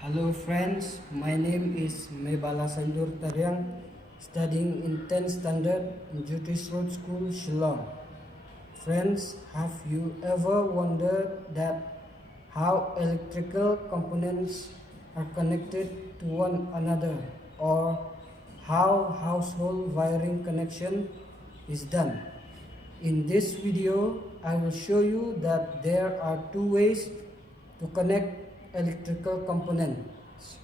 Hello friends, my name is Mebala Sandur Taryang, studying in 10th standard in Jyotish Road School, Shillong. Friends, have you ever wondered that how electrical components are connected to one another, or how household wiring connection is done? In this video, I will show you that there are two ways to connect electrical components.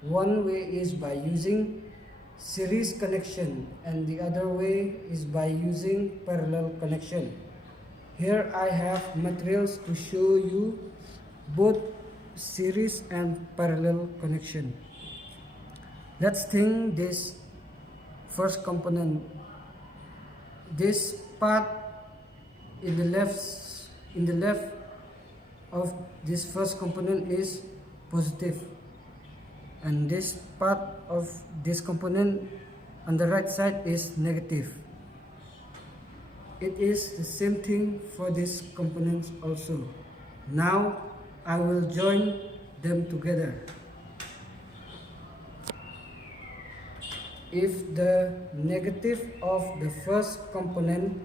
One way is by using series connection and the other way is by using parallel connection. Here I have materials to show you both series and parallel connection. Let's think this first component. This part in the left of this first component is positive, and this part of this component on the right side is negative. It is the same thing for this component also. Now I will join them together. If the negative of the first component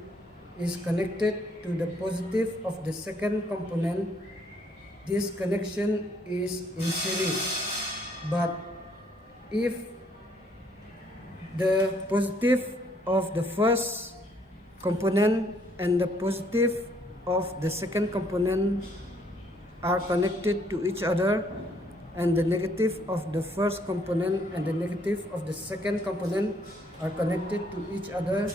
is connected to the positive of the second component, this connection is in series. But if the positive of the first component and the positive of the second component are connected to each other, and the negative of the first component and the negative of the second component are connected to each other,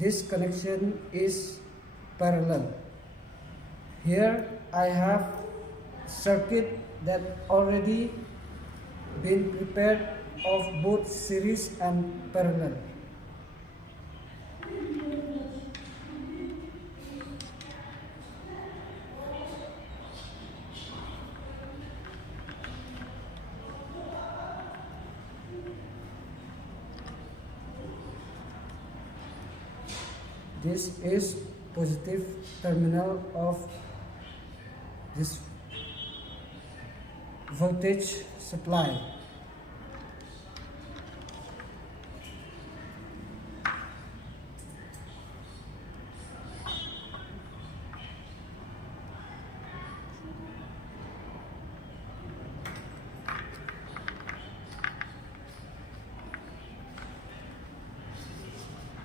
this connection is parallel. Here I have circuit that already been prepared of both series and parallel. This is positive terminal of this voltage supply.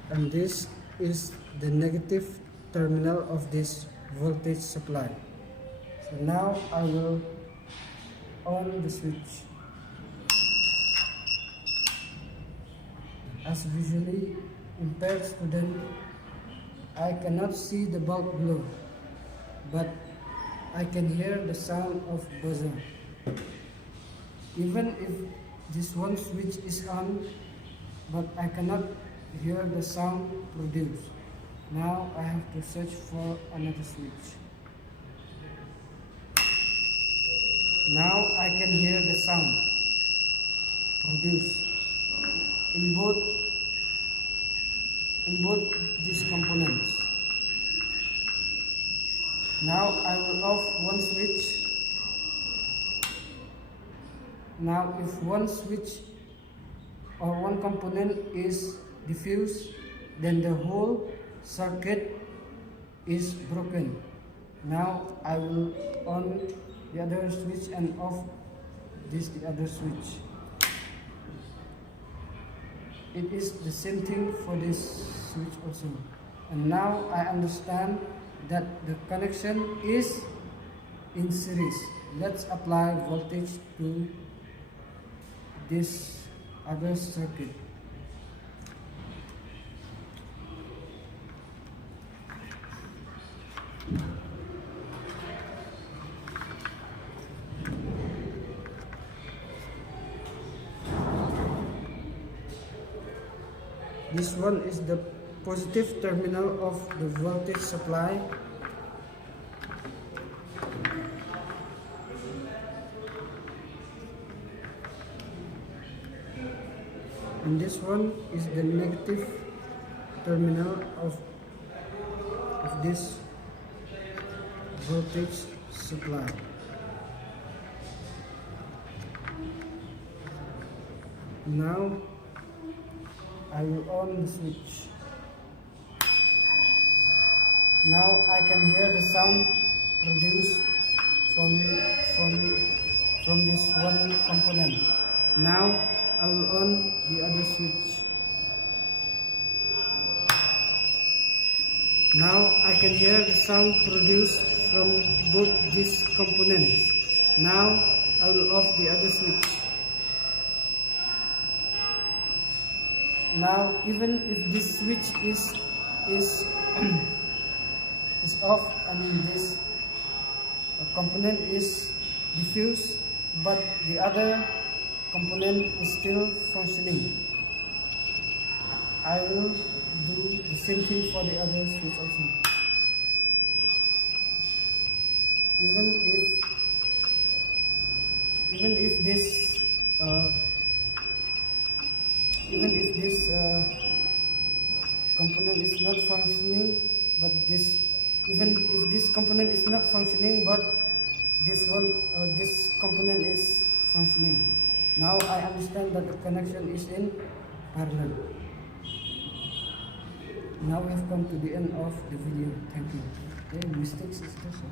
And this is the negative terminal of this voltage supply. So now I will on the switch. As visually impaired student, I cannot see the bulb below, but I can hear the sound of buzzer. Even if this one switch is on, but I cannot hear the sound produced. Now I have to search for another switch. Now I can hear the sound produced in both these components. Now I will off one switch. Now if one switch or one component is diffused, then the whole circuit is broken. Now I will on the other switch and off the other switch. It is the same thing for this switch also. And now I understand that the connection is in series. Let's apply voltage to this other circuit. This one is the positive terminal of the voltage supply. And this one is the negative terminal of this voltage supply. Now I will on the switch. Now I can hear the sound produced from this one component. Now I will on the other switch. Now I can hear the sound produced from both these components. Now I will off the other switch. Now even if this switch is off, this component is diffused, but the other component is still functioning. I will do the same thing for the other switch also. Even if this component is not functioning, but this component component is functioning. Now I understand that the connection is in parallel. Now we have come to the end of the video. Thank you. Okay, mistakes is also.